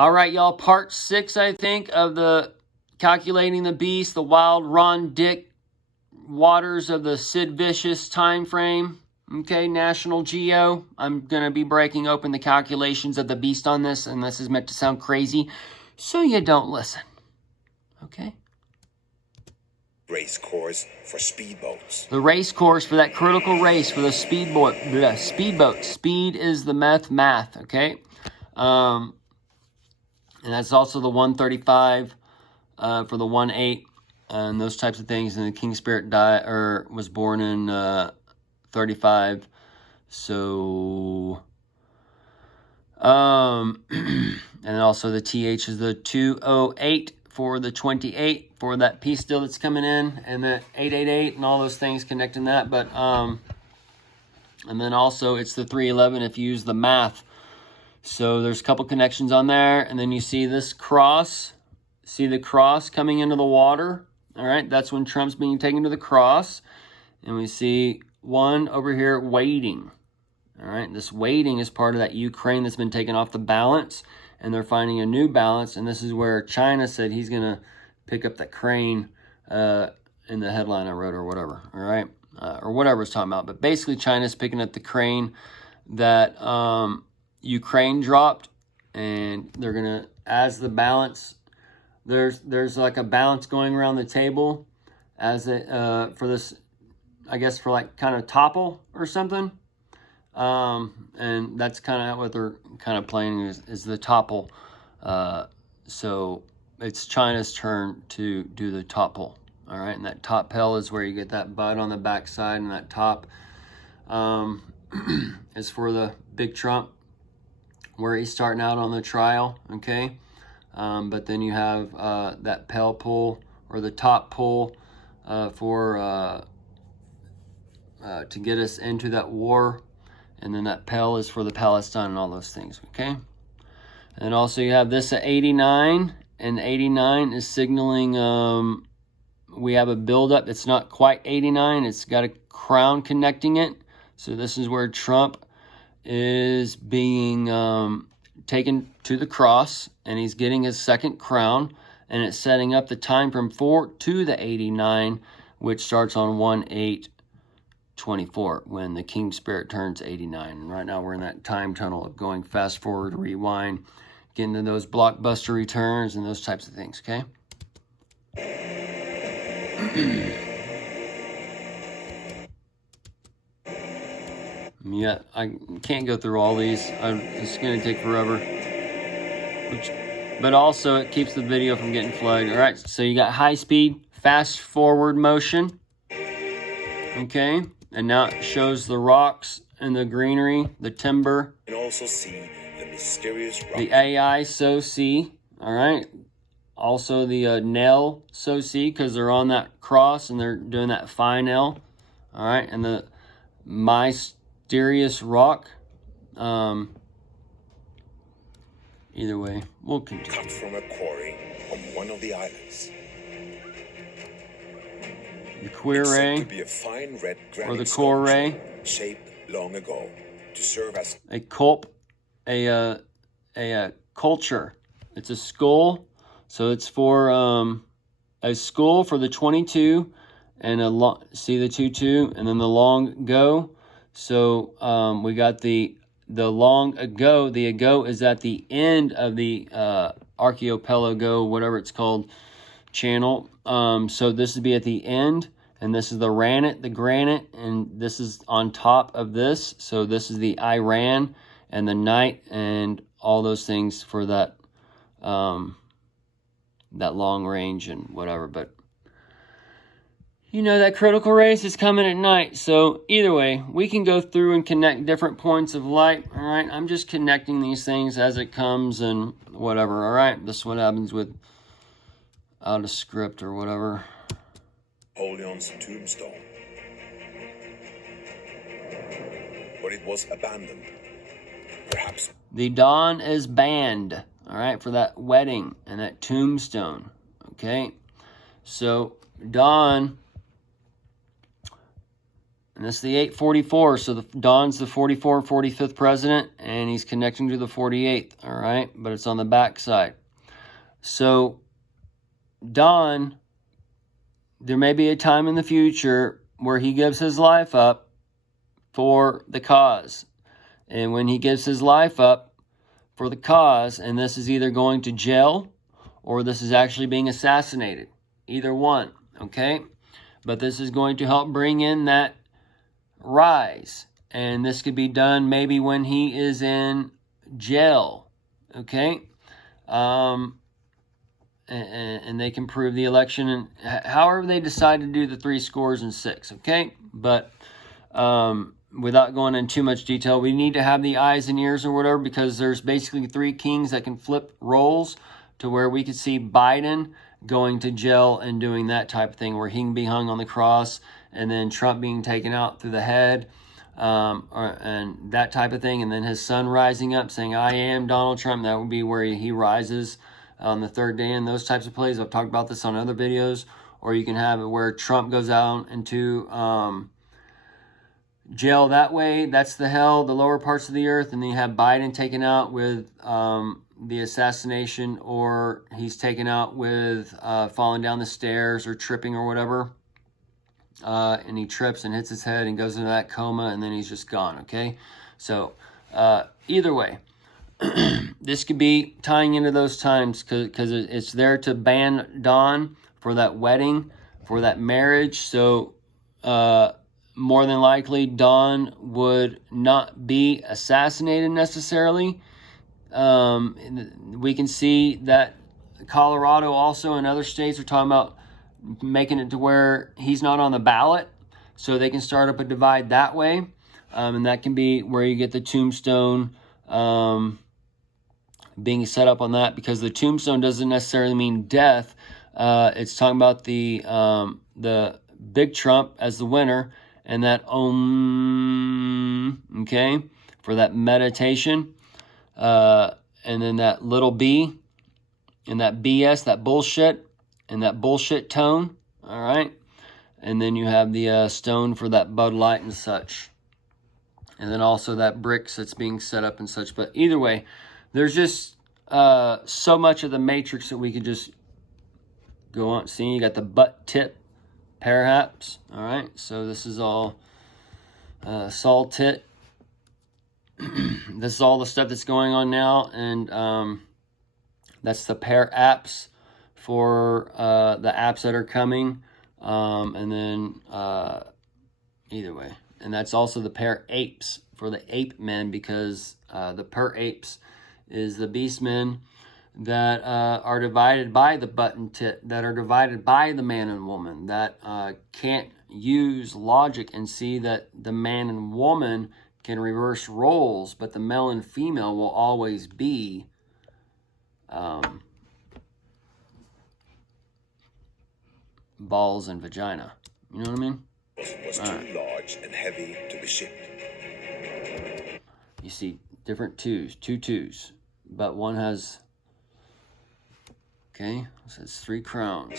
All right, y'all, part 6, I think, of the Calculating the Beast, the Wild Ron Dick Waters of the Sid Vicious time frame. Okay, National Geo. I'm going to be breaking open the calculations of the beast on this, and this is meant to sound crazy, so you don't listen. Okay? Race course for speedboats. The race course for that critical race for the speedboat. Speed is the math, okay? And that's also the 135 for the 1.8 and those types of things. And the King Spirit was born in 35. So, and also the TH is the 208 for the 28 for that piece still that's coming in, and the 888 and all those things connecting that. But and then also it's the 311 if you use the math. So there's a couple connections on there, and then you see this cross. See the cross coming into the water? All right, that's when Trump's being taken to the cross. And we see one over here waiting. All right, this waiting is part of that Ukraine that's been taken off the balance, and they're finding a new balance, and this is where China said he's going to pick up that crane in the headline I wrote or whatever, all right? Or whatever it's talking about. But basically China's picking up the crane that Ukraine dropped, and they're gonna, as the balance, there's like a balance going around the table as it for this, I guess, for like kind of topple or something, and that's kind of what they're kind of playing is the topple. So it's China's turn to do the topple. All right, and that top pel is where you get that bud on the backside, and that top is for the big Trump, where he's starting out on the trial, okay? But then you have that pel pull, or the top pull for to get us into that war. And then that pel is for the Palestine and all those things, okay? And also you have this at 89, and 89 is signaling we have a buildup. It's not quite 89. It's got a crown connecting it. So this is where Trump is being taken to the cross, and he's getting his second crown, and it's setting up the time from 4 to the 89, which starts on 1/8/24 when the King Spirit turns 89. And right now we're in that time tunnel of going fast forward, rewind, getting to those blockbuster returns and those types of things, okay? Yeah, I can't go through all these. It's going to take forever. But also, it keeps the video from getting flagged. All right, so you got high speed, fast forward motion. Okay, and now it shows the rocks and the greenery, the timber. You can also see the mysterious rock. The AI SOC. All right. Also the Nell SOC, because they're on that cross and they're doing that fine L. All right, and the mysterious rock. Either way, we'll continue. Cut from a quarry on one of the islands. The queer ray, to be a fine red or the core ray, shaped long ago to serve as a culp, a culture. It's a skull, so it's for a skull for the 22, and a long, see the 2-2, and then the long go. So we got the long ago. The ago is at the end of the archipelago, whatever it's called, channel. So this would be at the end, and this is the granite, and this is on top of this. So this is the Iran and the night and all those things for that that long range and whatever. But you know, that critical race is coming at night. So either way, we can go through and connect different points of light. All right, I'm just connecting these things as it comes and whatever. All right, this is what happens with out of script or whatever. Napoleon's tombstone. But it was abandoned. Perhaps the dawn is banned, all right, for that wedding and that tombstone, okay? So dawn, And this is the 844. So Don's the 44th, 45th president, and he's connecting to the 48th. All right, but it's on the back side. So Don, there may be a time in the future where he gives his life up for the cause. And when he gives his life up for the cause, and this is either going to jail or this is actually being assassinated. Either one, okay? But this is going to help bring in that rise. And this could be done maybe when he is in jail, okay? And they can prove the election, and however they decide to do the 3 scores and 6, okay? But without going into too much detail, we need to have the eyes and ears or whatever, because there's basically 3 kings that can flip roles to where we could see Biden going to jail and doing that type of thing, where he can be hung on the cross, and then Trump being taken out through the head, and that type of thing, and then his son rising up saying, I am Donald Trump. That would be where he rises on the 3rd day, and those types of plays. I've talked about this on other videos. Or you can have it where Trump goes out into jail that way. That's the hell, the lower parts of the earth. And then you have Biden taken out with the assassination, or he's taken out with falling down the stairs or tripping or whatever. And he trips and hits his head and goes into that coma, and then he's just gone, okay? So either way, this could be tying into those times, because it's there to ban Don for that wedding, for that marriage. So more than likely, Don would not be assassinated necessarily. We can see that Colorado also and other states are talking about making it to where he's not on the ballot, so they can start up a divide that way. And that can be where you get the tombstone being set up on that, because the tombstone doesn't necessarily mean death. It's talking about the big Trump as the winner, and that okay, for that meditation, and then that little b, and that BS, that bullshit, and that bullshit tone, all right? And then you have the stone for that Bud Light and such. And then also that bricks that's being set up and such. But either way, there's just so much of the matrix that we could just go on. See, you got the butt tip, perhaps. All right, so this is all Saul tit. This is all the stuff that's going on now, and that's the pair apps for the apps that are coming, and then either way. And that's also the pair apes for the ape men, because the per apes is the beast men that are divided by the button tit, that are divided by the man and woman, that can't use logic and see that the man and woman can reverse roles, but the male and female will always be balls and vagina. You know what I mean? Was too large and heavy to be shipped. You see different two twos, but one has, okay, so it's 3 crowns.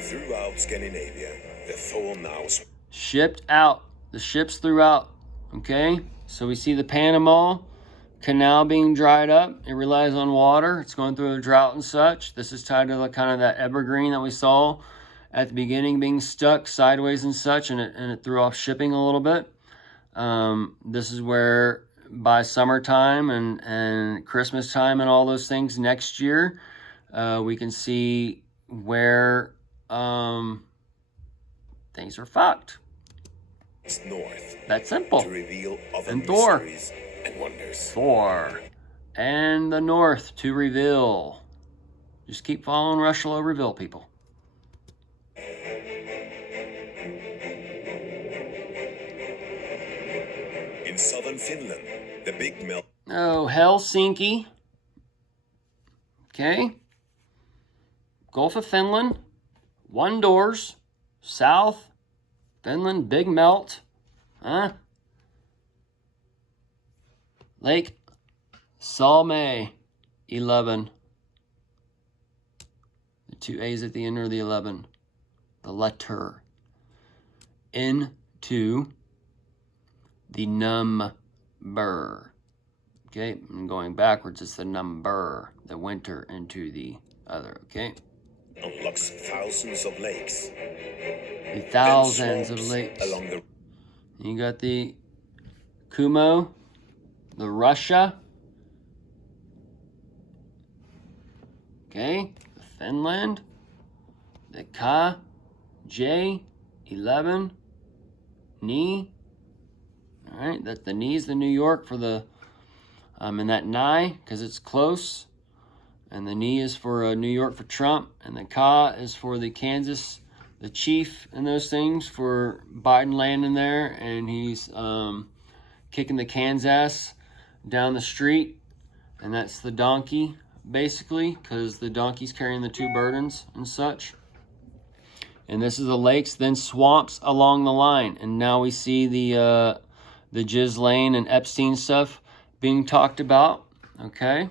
Throughout Scandinavia, the thaw now Shipped out. The ships throughout, okay? So we see the Panama Canal being dried up. It relies on water. It's going through a drought and such. This is tied to the kind of that evergreen that we saw at the beginning being stuck sideways and such, and it threw off shipping a little bit. This is where by summertime and Christmas time and all those things next year, we can see where things are fucked. north. That's simple. To reveal other And Thor. mysteries and wonders. Thor and the north to reveal. Just keep following Rushlow Reveal, people. In southern Finland, the big melt. Oh, Helsinki. Okay. Gulf of Finland. 1 doors. South. Finland, big melt. Huh? Lake Salme. 11. The 2 A's at the end are the 11. The letter. Into the number. Okay, and going backwards, it's the number. The winter into the other, okay? Unlocks thousands of lakes. The thousands of lakes. Along the You got the Kumo, the Russia, okay, the Finland, the Ka, J, 11, Ni. All right, that's the Ni's the New York for the, and that Ni, because it's close. And the Ni is for New York for Trump. And the Ka is for the Kansas, the chief and those things for Biden landing there. And he's kicking the Kansas down the street. And that's the donkey, basically, because the donkey's carrying the 2 burdens and such. And this is the lakes, then swamps along the line. And now we see the Ghislaine and Epstein stuff being talked about. Okay.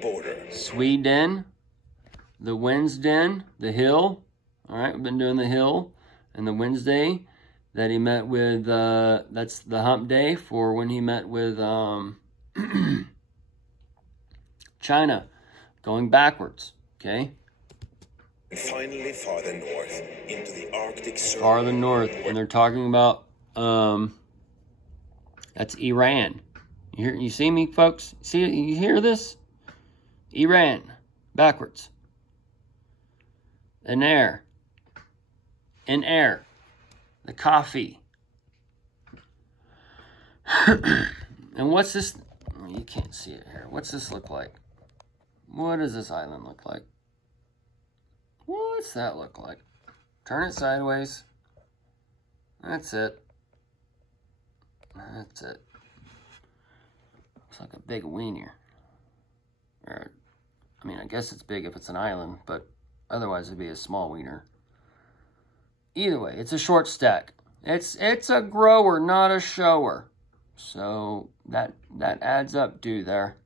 border. Sweden, the Wednesday, the Hill. All right, we've been doing the Hill and the Wednesday that he met with. That's the hump day for when he met with China, going backwards. Okay. And finally, farther north into the Arctic Circle. Farther north, and they're talking about that's Iran. You see me, folks? See, you hear this? Iran, backwards. In air, the coffee. And what's this? You can't see it here. What's this look like? What does this island look like? What's that look like? Turn it sideways. That's it. That's it. Looks like a big wiener. Or, I mean, I guess it's big if it's an island, but otherwise it'd be a small wiener. Either way, it's a short stack. It's a grower, not a shower. So that adds up to there.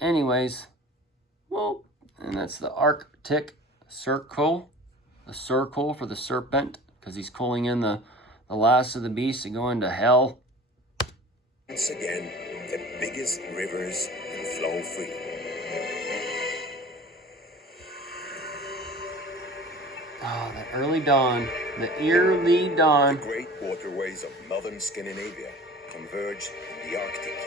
Anyways, well, and that's the Arctic Circle. The circle for the serpent, because he's calling in the last of the beasts to go into hell. Once again, the biggest rivers can flow free. Oh, the early dawn. The early dawn. The great waterways of northern Scandinavia converge in the Arctic.